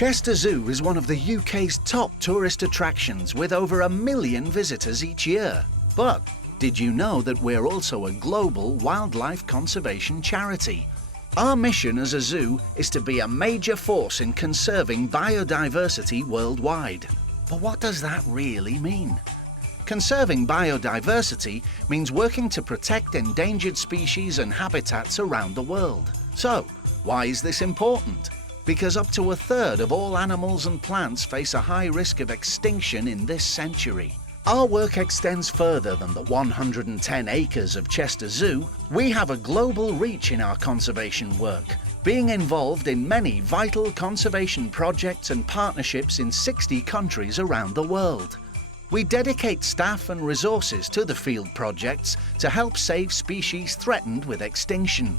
Chester Zoo is one of the UK's top tourist attractions with over 1 million visitors each year. But did you know that we're also a global wildlife conservation charity? Our mission as a zoo is to be a major force in conserving biodiversity worldwide. But what does that really mean? Conserving biodiversity means working to protect endangered species and habitats around the world. So, why is this important? Because up to 1/3 of all animals and plants face a high risk of extinction in this century. Our work extends further than the 110 acres of Chester Zoo. We have a global reach in our conservation work, being involved in many vital conservation projects and partnerships in 60 countries around the world. We dedicate staff and resources to the field projects to help save species threatened with extinction.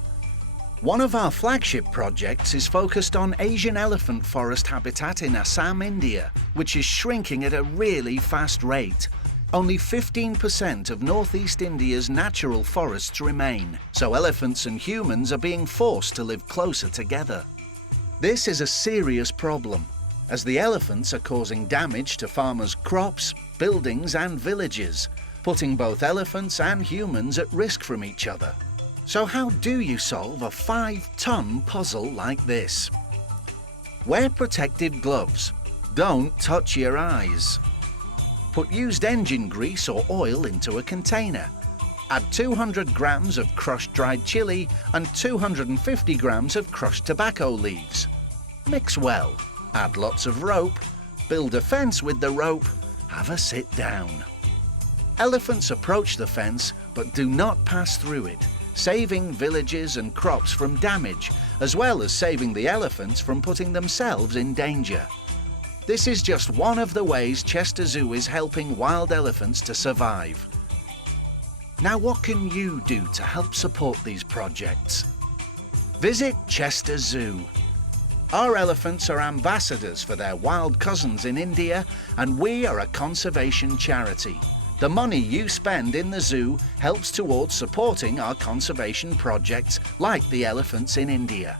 One of our flagship projects is focused on Asian elephant forest habitat in Assam, India, which is shrinking at a really fast rate. Only 15% of northeast India's natural forests remain, so elephants and humans are being forced to live closer together. This is a serious problem, as the elephants are causing damage to farmers' crops, buildings and villages, putting both elephants and humans at risk from each other. So how do you solve a 5-ton puzzle like this? Wear protective gloves. Don't touch your eyes. Put used engine grease or oil into a container. Add 200 grams of crushed dried chili and 250 grams of crushed tobacco leaves. Mix well. Add lots of rope. Build a fence with the rope. Have a sit down. Elephants approach the fence but do not pass through it, saving villages and crops from damage, as well as saving the elephants from putting themselves in danger. This is just one of the ways Chester Zoo is helping wild elephants to survive. Now, what can you do to help support these projects? Visit Chester Zoo. Our elephants are ambassadors for their wild cousins in India, and we are a conservation charity. The money you spend in the zoo helps towards supporting our conservation projects like the elephants in India.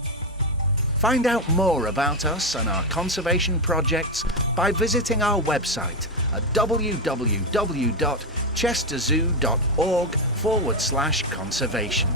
Find out more about us and our conservation projects by visiting our website at www.chesterzoo.org/conservation.